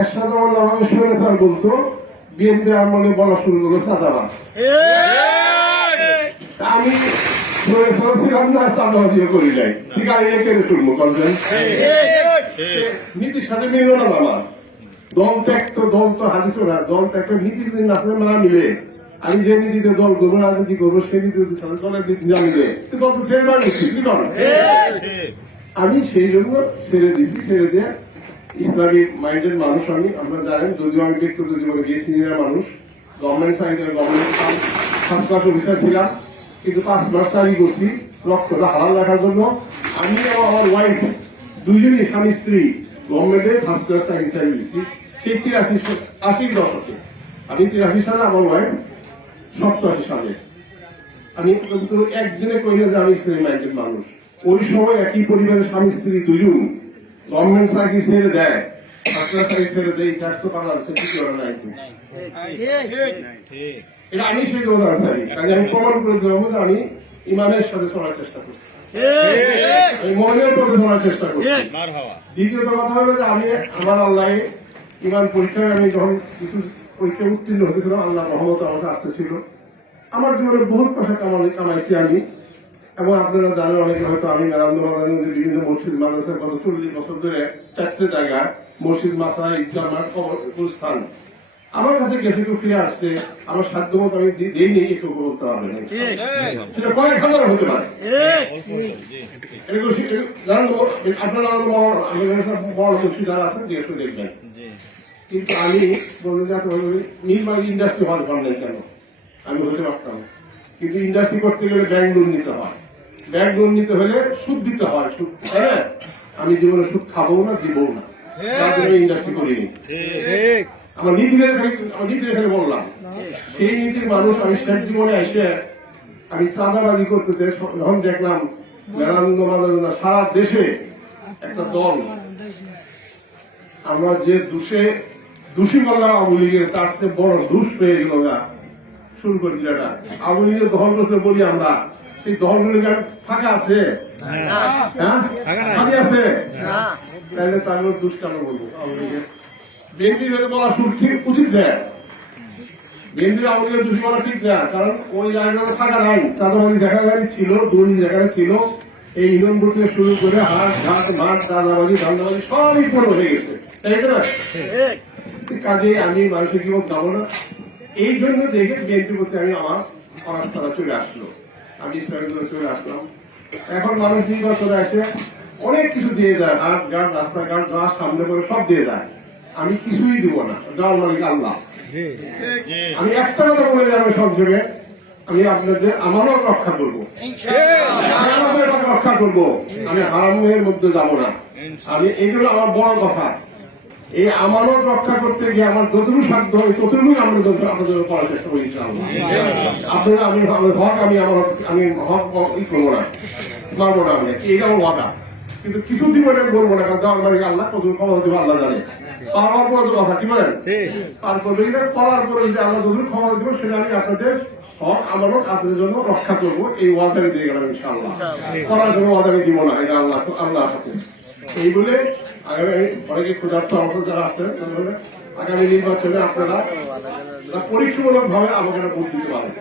একসাথে আমার আমাকে শুনে স্যার বলতো বিএনপি আমলে বলা শুরু করল চাঁদাবাজ তা আমি শুনে ছিলাম না চাঁদাবাজিও করি নাই। ঠিক আছে এটা শুনব বলছেন নীতির সাথে মিলল না আমার দল ত্যাগ তো দল তো হাদিস না। দল ত্যাগ তো নীতি যদি না থাকে মিলে। আমি যে নীতিতে দল করব রাজনীতি করব নীতিতে দলের নীতি দল তো ছেড়ে কি আমি সেই জন্য ছেড়ে দিছি ছেড়ে দিয়ে ইসলামিক মাইন্ডের মানুষ আমি, আপনারা জানেন, যদিও আমি ব্যক্তিগত জীবনে গিয়েছি নিজের মানুষ গভর্নমেন্ট সাইডে গভর্নমেন্ট ফার্স্ট ক্লাস অফিসার ছিলাম, কিন্তু পাঁচ মাস চাকরি করছি, লক্ষ্যটা হালাল রাখার জন্য আমি আমার ওয়াইফ দুজনই স্বামী স্ত্রী গভর্নমেন্টে ফার্স্ট ক্লাস চাকরি চাকরি দিচ্ছি সেই তিরাশি আশির দশকে। আমি তিরাশি সালে আমার ওয়াইফ সপ্তাশি সালে। আমি একদিনে কইলে যে আমি স্ত্রী মাইন্ডেড মানুষ। ওই সময় একই পরিবারের স্বামী স্ত্রী দুজন নাই এটা আমি সেই কাজে আমি প্রমাণ করে আমি ইমানের সাথে চলার চেষ্টা করছি। যে আমি আমার আল্লাহ ইমান পরীক্ষায় আমি যখন কিছু পরীক্ষায় উত্তীর্ণ আল্লাহ আমাকে আসতেছিল। আমার জীবনে বহুত পয়সা কামাইছি আমি। এবং আপনারা জানেন অনেকে হয়তো আমি বিভিন্ন মসজিদ মাদ্রাসার গত চল্লিশ বছর ধরে চারটে জায়গায় মসজিদ মাসা ইজামার স্থান আমার কাছে গেছে কেউ ফিরে আসছে আমার সাধ্য মতো আমি দিইনি কেউ না সেটা কয়েক হাজার হতে পারে। বড় কিন্তু আমি পারলেন কেন? আমি হতে পারতাম। কিন্তু ইন্ডাস্ট্রি করতে গেলে ব্যাংক লোন নিতে হয়। ব্যাংক লোন নিতে হলে সুদ দিতে হয় সুদ হ্যাঁ আমি জীবনে সুদ খাব না দিবও না। তার জন্য ইন্ডাস্ট্রি করিনি আমার নীতির আমার নীতির এখানে বললাম সেই নীতির মানুষ আমি শেষ জীবনে এসে আমি চাঁদাবাজি করতে যখন দেখলাম মেলানন্দ মাদানন্দ সারা দেশে একটা দল আমরা যে দোষে দোষী বললাম আওয়ামী লীগের তার চেয়ে বড় দুষ পেয়ে গেল না। শুরু করে দিল এটা আওয়ামী লীগের দল করতে বলি আমরা। সেই দলগুলি কি ফাঁকা আছে? হ্যাঁ? ফাঁকা আছে? তাহলে তাদের দোষ কেন বলব আওয়ামী লীগের। বিএনপির বলা শুরু ঠিক উচিত দেয় বিএনপির আওয়ামী লীগের দোষী বলা ঠিক না কারণ ওই জায়গাটা ফাঁকা নাই। দেখা যায় ছিল দুর্নীতি দেখা ছিল। এই ইউনিয়ন থেকে শুরু করে হাট ঘাট মাঠ চাঁদাবাজি ধান্দাবাজি সবই পূর্ণ হয়ে গেছে। তাই না? কাজে আমি মানুষের জীবন যাব না এই জন্য দেখে বিএনপির প্রতি আমি আমার অনাস্থাটা চলে আসলো। আমি ইসলামের জন্য চলে আসলাম। এখন মানুষ নির্বাচনে আসে অনেক কিছু দিয়ে দেয় হাট ঘাট রাস্তাঘাট যা সামনে করে সব দিয়ে দেয় আমি কিছুই দিব না। যাওয়ার মালিক আল্লাহ। আমি একটা কথা বলে যাব সংক্ষেপে আমি আপনাদের আমারও রক্ষা করব। রক্ষা করব। আমি হারামের মধ্যে যাব না। আমি এগুলো আমার বড় কথা। এই আমানত রক্ষা করতে গিয়ে আমার যতটুকু সাধ্য হয় ততটুকুই আমরা যত- আপনাদের করার চেষ্টা করি। আপনারা আমি আমার হক আমি আমার আমি হক ই করব না। মারবো না আমি। এইটা আমার ওয়াদা কিন্তু কিছু জীবনে বলব না কারণ দেওয়ার মানে আল্লাহ কত ক্ষমা দেবো আল্লাহ জানে। পাওয়ার পর তো কথা কি বলেন? পার করবে এটা করার পরে যদি আল্লাহ যতটুকু ক্ষমা দেবো সেটা আমি আপনাদের হক আমানত আপনাদের জন্য রক্ষা করব। এই ওয়াদা আমি দিয়ে গেলাম ইনশাআল্লাহ। করার জন্য ওয়াদা আমি দিব না এটা আল্লাহ আল্লাহ এই বলে আগামী অনেকে ক্ষুধার্ত অবস্থা যারা আছে আগামী নির্বাচনে আপনারা পরীক্ষামূলক ভাবে আমাকে ভোট দিতে পারেন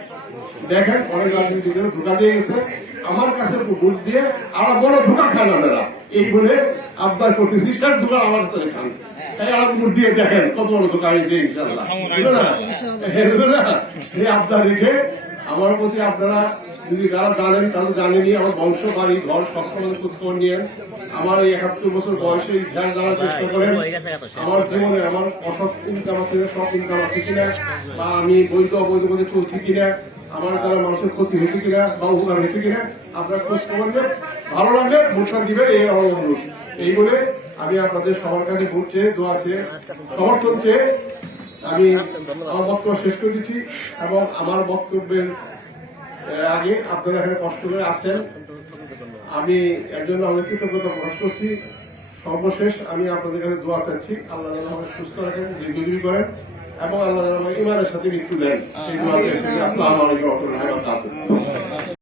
দেখেন অনেক রাজনীতিতে ধোকা দিয়ে গেছে। আমার কাছে ভোট দিয়ে আর বড় ধোকা খান আপনারা। এই বলে আবদার করতেছি শেষ ধোকা আমার কাছে খান। তাই আর ভোট দিয়ে দেখেন কত বড় ধোকা দিই ইনশাল্লাহ আবদার রেখে আমার প্রতি আপনারা যদি যারা জানেন তারা জানেনি আমার বংশ বাড়ি ঘর সবসময় খোঁজখবর নিয়ে আমার এই একাত্তর বছর বয়সে ধ্যান জানার চেষ্টা করেন। আমার জীবনে আমার অসৎ ইনকাম আছে সব ইনকাম আছে কিনা বা আমি বৈধ অবৈধ পথে চলছি কিনা আমার দ্বারা মানুষের ক্ষতি হয়েছে কিনা বা উপকার হয়েছে কিনা আপনার খোঁজ খবর নেন ভালো লাগলে ভোটটা দিবেন এই আমার অনুরোধ। এই বলে আমি আপনাদের সবার কাছে ভোট চেয়ে দোয়া চেয়ে সমর্থন চেয়ে আমি আমার বক্তব্য শেষ করে দিচ্ছি এবং আমার বক্তব্যের আগে আপনারা এখানে কষ্ট করে আছেন। আমি এর জন্য অনেক কৃতজ্ঞতা প্রকাশ করছি। সর্বশেষ আমি আপনাদের কাছে দোয়া চাচ্ছি, আল্লাহ তালা আমাকে সুস্থ রাখেন, দীর্ঘজীবী করেন এবং আল্লাহ তালা আমাকে ইমানের সাথে মৃত্যু দেন। আসসালামু আলাইকুম রাহমাতুল্লাহি